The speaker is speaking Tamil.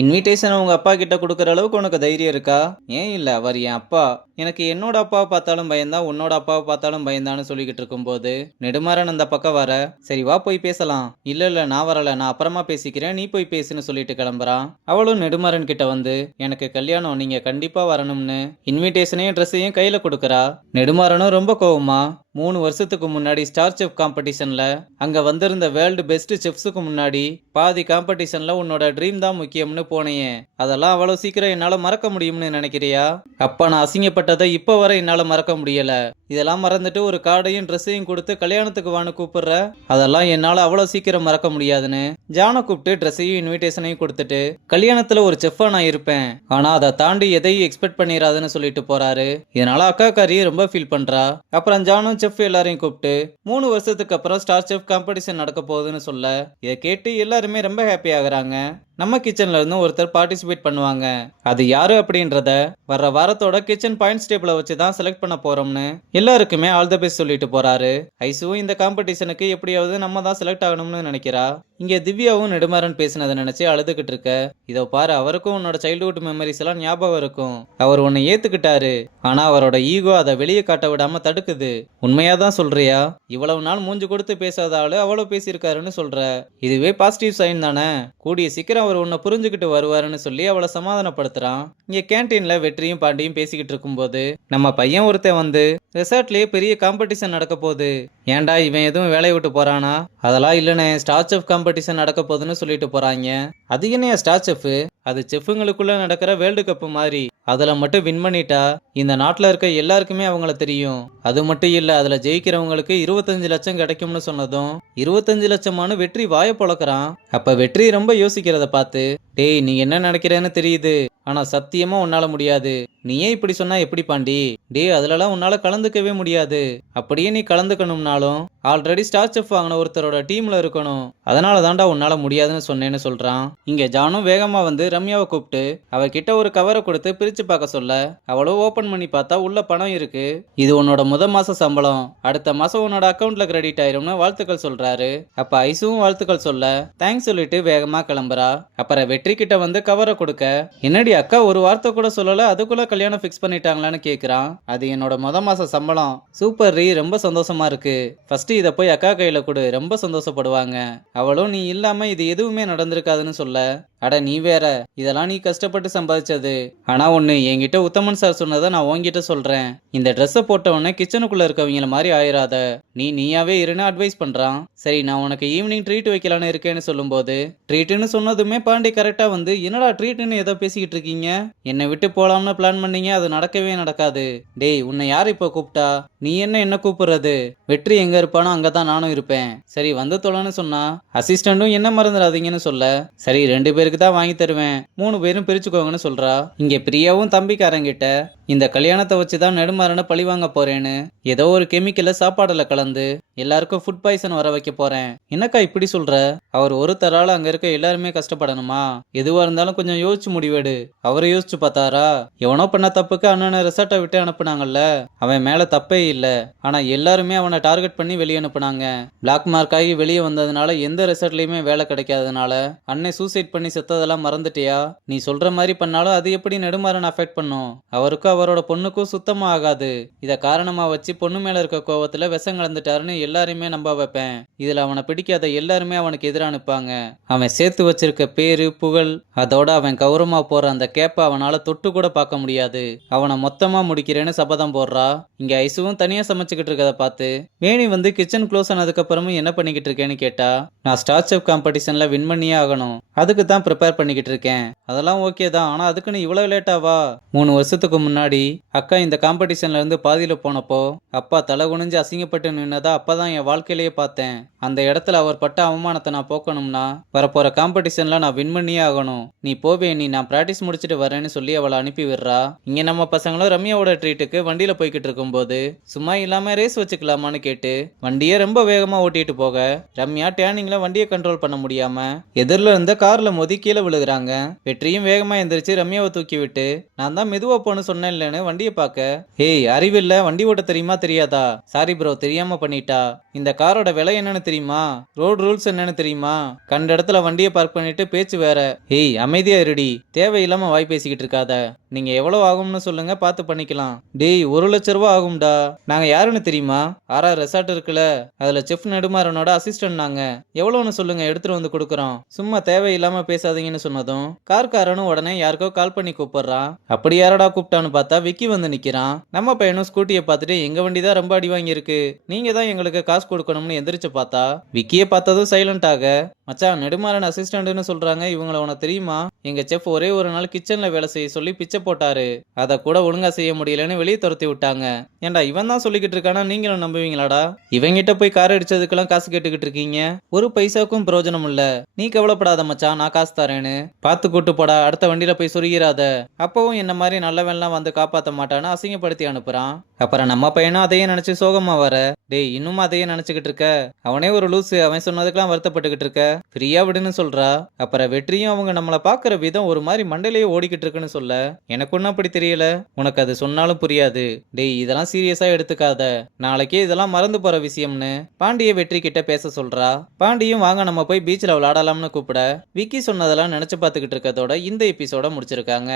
இன்விடேஷன் உங்க அப்பா கிட்ட குடுக்குற அளவுக்கு உனக்கு தைரியம் இருக்கா? ஏன் இல்ல, அவர் என் அப்பா. எனக்கு என்னோட அப்பாவை பார்த்தாலும் பயந்தான், உன்னோட அப்பாவை பார்த்தாலும் பயந்தான்னு சொல்லிக்கிட்டு இருக்கும்போது, நெடுமாறன் அந்த பக்கம் வர, சரி வா போய் பேசலாம். இல்ல இல்ல நான் வரல, நான் அப்புறமா பேசிக்கிறேன், நீ போய் பேசுன்னு சொல்லிட்டு கிளம்புறான். அவளும் நெடுமாறன் கிட்ட வந்து, எனக்கு கல்யாணம், நீங்க கண்டிப்பா வரணும்னு இன்விடேஷனையும் ட்ரெஸ்ஸையும் கையில கொடுக்கறா. நெடுமாறனும் ரொம்ப கோவமா, 3 வருஷத்துக்கு முன்னாடி ஸ்டார் செஃப் காம்படிஷன்ல அங்க வந்திருந்த வேர்ல்டு பெஸ்ட் செஃப்ஸுக்கு முன்னாடி பாதி காம்படிஷன்ல உன்னோட ட்ரீம் தான் முக்கியம்னு போனேயே, அதெல்லாம் அவ்வளவு சீக்கிரம் என்னால மறக்க முடியும்னு நினைக்கிறியா? அப்ப நான் அசிங்கப்பட்டதை இப்ப வரை என்னால மறக்க முடியல. இதெல்லாம் மறந்துட்டு ஒரு கார்டையும் ட்ரெஸ்ஸையும் கொடுத்து கல்யாணத்துக்கு வான்னு கூப்பிடுற, அதெல்லாம் என்னால அவ்வளவு சீக்கிரம் மறக்க முடியாதுன்னு ஜானை கூப்பிட்டு ட்ரெஸ்ஸையும் இன்விடேஷனையும் கொடுத்துட்டு, கல்யாணத்துல ஒரு செஃப்பா நான் இருப்பேன், ஆனா அதை தாண்டி எதையும் எக்ஸ்பெக்ட் பண்ணிடாதுன்னு சொல்லிட்டு போறாரு. இதனால அக்காக்காரி ரொம்ப ஃபீல் பண்றா. அப்புறம் ஜானும் செஃப் எல்லாரையும் கூப்பிட்டு 3 வருஷத்துக்கு அப்புறம் ஸ்டார் செஃப் காம்படிஷன் நடக்க போகுதுன்னு சொல்ல, இதை கேட்டு எல்லாருமே ரொம்ப ஹாப்பி ஆகுறாங்க. நம்ம கிச்சன்ல இருந்து ஒருத்தர் பார்ட்டிசிபேட் பண்ணுவாங்க. அது யாரு அப்படின்றத வர்ற வாரத்தோட கிச்சன் பாயிண்ட்ஸ் டேபிள வச்சு தான் செலக்ட் பண்ண போறோம்னு எல்லாருக்குமே ஆல் த பெஸ்ட் சொல்லிட்டு போறாரு. ஐசுவும் இந்த காம்படிஷனுக்கு எப்படியாவது நம்ம தான் செலக்ட் ஆகணும்னு நினைக்கிறா. இங்க திவ்யாவும் நெடுமாறன் பேசினதை நினைச்சு அழுதுகிட்டு இருக்க. இதோ பாரு, அவருக்கும் உன்னோட சைல்ட்ஹுட் மெமரிஸ் எல்லாம் ஞாபகம் இருக்கும். அவர் உன்னை ஏத்துக்கிட்டாரு, ஆனா அவரோட ஈகோ அதை வெளியே காட்ட விடாம தடுக்குது. உண்மையாதான் சொல்றியா? இவ்வளவு நாள் மூஞ்சி கொடுத்து பேசாத ஆளு அவ்வளவு பேசியிருக்காருன்னு சொல்ற. இதுவே பாசிட்டிவ் சைன் தானே. கூடிய சீக்கிரம் அவர் உன்னை புரிஞ்சுக்கிட்டு வருவாருன்னு சொல்லி அவளை சமாதானப்படுத்துறான். இங்க கேன்டீன்ல வெற்றியும் பாண்டியும் பேசிக்கிட்டு இருக்கும்போது நம்ம பையன் ஒருத்தன் வந்து, ரெசார்ட்லயே பெரிய காம்படிஷன் நடக்க போகுது, ஏன்டா இவன் எதுவும் வேலையை விட்டு போறானா? அதெல்லாம் இல்லைண்ணே, ஸ்டார் செஃப் காம்படிஷன் நடக்க போகுதுன்னு சொல்லிட்டு போறாங்க. அது என்ன ஸ்டார் செஃப்? அது செஃப்புங்களுக்குள்ள நடக்கிற வேர்ல்டு கப் மாதிரி. அதுல மட்டும் வின் பண்ணிட்டா இந்த நாட்டுல இருக்க எல்லாருக்குமே அவங்கள தெரியும். அது மட்டும் இல்ல, அதுல ஜெயிக்கிறவங்களுக்கு 25 லட்சம் கிடைக்கும்னு சொன்னதும் 25 லட்சமானு வெற்றி வாய பொழக்கிறான். அப்ப வெற்றி ரொம்ப யோசிக்கிறத பார்த்து, டேய் நீ என்ன நினைக்கிறேன்னு தெரியுது, ஆனா சத்தியமா உன்னால முடியாது. நீ ஏன் இப்படி சொன்னா எப்படி பாண்டி? டேய் அதுலலாம் உன்னால கலந்துக்கவே முடியாது. அப்படியே நீ கலந்துக்கணும்னாலும் ஆல்ரெடி ஸ்டார் செஃப் வாங்கின ஒருத்தரோட டீம்ல இருக்கணும். அதனால தாண்டா உன்னால முடியாதுன்னு சொன்னேன்னு சொல்றான். இங்க ஜானும் வேகமா வந்து ரம்யாவை கூப்பிட்டு அவகிட்ட ஒரு கவரை கொடுத்து பிரிச்சு பார்க்க சொல்ல, அவளும் ஓபன் பண்ணி பார்த்தா உள்ள பணம் இருக்கு. இது உன்னோட மாச சம்பளம், அடுத்த மாசம் உன்னோட அக்கௌண்ட்ல கிரெடிட் ஆயிரும்னு வாழ்த்துக்கள் சொல்றாரு. அப்ப ஐசுவும் வாழ்த்துக்கள் சொல்ல தேங்க்ஸ் சொல்லிட்டு வேகமா கிளம்புறா. அப்புறம் வெற்றி கிட்ட வந்து கவரை கொடுக்க, என்னடி அக்கா ஒரு வார்த்தை கூட சொல்லல, அதுக்குள்ள கல்யாணம் ஃபிக்ஸ் பண்ணிட்டாங்களான்னு கேக்குறான். அது என்னோட மாச சம்பளம். சூப்பர் ரீ, ரொம்ப சந்தோஷமா இருக்கு. ஃபர்ஸ்ட் இத போய் அக்கா கையில கொடு, ரொம்ப சந்தோஷப்படுவாங்க. அவளும் நீ இல்லாம இது எதுவுமே நடந்திருக்காதுன்னு சொல்ல, அட நீ வேற, இதெல்லாம் நீ கஷ்டப்பட்டு சம்பாதிச்சது. ஆனா ஒண்ணு, என்கிட்ட உத்தமன் சார் சொன்னதை நான் உன்கிட்ட சொல்றேன், இந்த ட்ரெஸ்ஸை போட்ட உடனே கிச்சனுக்குள்ள இருக்கவங்கள மாதிரி ஆயிராத, நீயாவே இருன்னு அட்வைஸ் பண்றான். சரி நான் உனக்கு ஈவினிங் ட்ரீட் வைக்கலான்னு இருக்கேன்னு சொல்லும்போது, ட்ரீட்னு சொன்னதுமே பாண்டி கரெக்டா வந்து, என்னடா ட்ரீட்னு ஏதோ பேசிக்கிட்டு இருக்கீங்க, என்னை விட்டு போலாம்னு பிளான் பண்ணீங்க, அது நடக்கவே நடக்காது. டேய் உன்னை யார் இப்ப கூப்பிட்டா? நீ என்ன கூப்பிடுறது? வெற்றி எங்க இருப்பானோ அங்கதான் நானும் இருப்பேன். சரி வந்து தொலைன்னு சொன்னா, அசிஸ்டண்டும் என்ன மறந்துடாதீங்கன்னு சொல்ல, சரி 2 பேருக்கு தான் வாங்கி தருவேன், 3 பேரும் பிரிச்சுக்கோங்கன்னு சொல்றா. இங்க பிரியாவும் தம்பிக்காரங்கிட்ட இந்த கல்யாணத்தை வச்சுதான் நெடுமாறனை பழி வாங்க போறேன்னு ஏதோ ஒரு கெமிக்கல சாப்பாடுல கலந்து எல்லாருக்கும் ஃபுட் பாய்சன் வர வைக்க போறேன். என்னக்கா இப்படி சொல்ற? அவர் ஒருத்தரால அங்க இருக்க எல்லாருமே கஷ்டப்படணுமா? எதுவா இருந்தாலும் கொஞ்சம் யோசிச்சு முடிவெடு. அவரை யோசிச்சு பார்த்தாரா? எவனோ பண்ண தப்புக்கு அண்ணனை ரிசார்ட்டை விட்டு அனுப்புனாங்கல்ல, அவன் மேல தப்பே இல்ல, ஆனா எல்லாருமே அவனை டார்கெட் பண்ணி வெளியே அனுப்புனாங்க. பிளாக் மார்க் ஆகி வெளியே வந்ததுனால எந்த ரிசார்ட்லயுமே வேலை கிடைக்காததுனால அண்ணன் சூசைட் பண்ணி செத்ததெல்லாம் மறந்துட்டியா? நீ சொல்ற மாதிரி பண்ணாலும் அது எப்படி நெடுமாறன் அஃபெக்ட் பண்ணும்? அவருக்கும் அவரோட பொண்ணுக்கும் சுத்தமா ஆகாது. இத காரணமா வச்சு பொண்ணு மேல இருக்க கோவத்துல விஷம் கலந்துட்டாருன்னு எல்லாருமே நம்ப வைப்பேன். இதுல அவனை பிடிக்காத எல்லாருமே அவனுக்கு எதிராக நிற்பாங்க. அவன் சேர்த்து வச்சிருக்க பேரு புகழ், அதோட அவன் கௌரவமா போற அந்த கேப்ப அவனால தொட்டு கூட பார்க்க முடியாது. அவனை மொத்தமா முடிக்கிறேன்னு சபதம் போடுறா. இங்க ஐசுவும் தனியா சமைச்சுக்கிட்டு இருக்கத பார்த்து வேணி வந்து கிச்சன் க்ளோஸ் ஆனதுக்கு அப்புறமும் என்ன பண்ணிக்கிட்டு இருக்கேன்னு கேட்டா, நான் ஸ்டார் செஃப் காம்படிஷன்ல வின் பண்ணியே ஆகணும், அதுக்கு தான் ப்ரிப்பேர் பண்ணிக்கிட்டு இருக்கேன். அதெல்லாம் ஓகே தான், ஆனா அதுக்குன்னு இவ்வளவு லேட்டாவா? 3 வருஷத்துக்கு முன்னாடி அக்கா இந்த காம்படிஷன்ல இருந்து பாதியில போனப்போ அப்பா தலை குனிஞ்சு அசிங்கப்பட்டு நின்னதா அப்பதான் என் வாழ்க்கையிலேயே பார்த்தேன். அந்த இடத்துல அவர் பட்ட அவமானத்தை நான் போக்கணும்னா வரப்போற காம்படிஷன்ல நான் வின் பண்ணியே ஆகணும். நீ போவே, நீ நான் பிராக்டிஸ் முடிச்சுட்டு வரேன்னு சொல்லி அவளை அனுப்பி விடுறா. இங்க நம்ம பசங்களும் ரம்யாவோட ட்ரீட்டுக்கு வண்டியில போய்கிட்டு இருக்கும்போது சும்மா இல்லாம ரேஸ் வச்சுக்கலாமான்னு கேட்டு வண்டியை ரொம்ப வேகமா ஓட்டிட்டு போக, ரம்யா டேர்னிங்ல வண்டியை கண்ட்ரோல் பண்ண முடியாம எதிரில இருந்த கார்ல மோதி கீழே விழுகிறாங்க. வெற்றியும் வேகமா எந்திரிச்சு ரம்யாவை தூக்கி விட்டு, நான் தான் மெதுவா போன்னு சொன்னேன்ல, இல்லைன்னு வண்டியை பார்க்க. ஏய் அறிவில்ல, வண்டி ஓட்ட தெரியுமா தெரியாதா? சாரி ப்ரோ, தெரியாம பண்ணிட்டா. இந்த காரோட விலை என்னன்னு தெரியுமா? ரோட் ரூல்ஸ் என்னன்னு தெரியுமா? கண்ட இடத்துல வண்டியை பார்க் பண்ணிட்டு பேச்சு வேற. ஏய் அமைதியா இருடி, தேவையில்லாம வாய் பேசிக்கிட்டு இருக்காத. நீங்க எவ்வளவு ஆகும்னு சொல்லுங்க, பார்த்து பண்ணிக்கலாம். டேய் 1,00,000 ஆகும்டா. நாங்க யாருன்னு தெரியுமா? ஆர்ஆர் ரெசார்ட் இருக்குல்ல, அதுல செஃப் நெடுமாறனோட அசிஸ்டன்ட் நாங்க. எவ்வளவுன்னு சொல்லுங்க, எடுத்துட்டு வந்து கொடுக்குறோம். சும்மா தேவையில்லாம பேசாதீங்கன்னு சொன்னதும் கார்காரனும் உடனே யாருக்கோ கால் பண்ணி கூப்பிடுறான். அப்படி யாரடா கூப்பிட்டான்னு பார்த்தா விக்கி வந்து நிக்கிறான். நம்ம பையனும் ஸ்கூட்டியை பார்த்துட்டு எங்க வண்டி தான் ரொம்ப அடி வாங்கி இருக்கு, நீங்க தான் எங்களுக்கு காசு கொடுக்கணும்னு எந்திரிச்சு பார்த்தா விக்கியை பார்த்ததும் சைலண்ட் ஆக, மச்சான் நெடுமாறன் அசிஸ்டன்ட்னு சொல்றாங்க, இவங்கள உனக்கு தெரியுமா? எங்க செஃப் ஒரே ஒரு நாள் கிச்சன்ல வேலை செய்ய சொல்லி பிச்சை போட்டாரு, அதை கூட ஒழுங்கா செய்ய முடியலன்னு வெளியே துரத்தி விட்டாங்க. ஏன்டா இவன் தான் சொல்லிக்கிட்டு இருக்கானா, நீங்களும் நம்புவீங்களாடா? இவங்கிட்ட போய் கார் அடிச்சதுக்கெல்லாம் காசு கேட்டுக்கிட்டு இருக்கீங்க, ஒரு பைசாக்கும் பிரயோஜனம் இல்ல. நீ கவலைப்படாத மச்சான், நான் காசு தரேன்னு. பார்த்து கூட்டு போடா, அடுத்த வண்டியில போய் சொருகிறாத. அப்பவும் என்ன மாதிரி நல்லவன்லாம் வந்து காப்பாத்த மாட்டான்னு அசிங்கப்படுத்தி அனுப்புறான். அப்புறம் நம்ம பையனும் அதையே நினைச்சு சோகமா வர. டேய் இன்னும் அதையே நினைச்சுக்கிட்டு இருக்க? அவனே ஒரு லூசு, அவன் சொன்னதுக்கெல்லாம் வருத்தப்பட்டுக்கிட்டு இருக்க, ஃப்ரீயா விடுன்னு சொல்றா. அப்புறம் வெற்றியும் அவங்க நம்மளை பாக்குற விதம் ஒரு மாதிரி மண்டையிலேயே ஓடிக்கிட்டு இருக்குன்னு சொல்ல, எனக்கு ஒன்னும் அப்படி தெரியல, உனக்கு அது சொன்னாலும் புரியாது. டேய் இதெல்லாம் சீரியஸா எடுத்துக்காத, நாளைக்கே இதெல்லாம் மறந்து போற விஷயம்னு பாண்டிய வெற்றி கிட்ட பேச சொல்றா. பாண்டியும் வாங்க நம்ம போய் பீச்ல விளையாடலாம்னு கூப்பிட, விக்கி சொன்னதெல்லாம் நினைச்சு பார்த்துக்கிட்டு இருக்கதோட இந்த எபிசோட முடிச்சிருக்காங்க.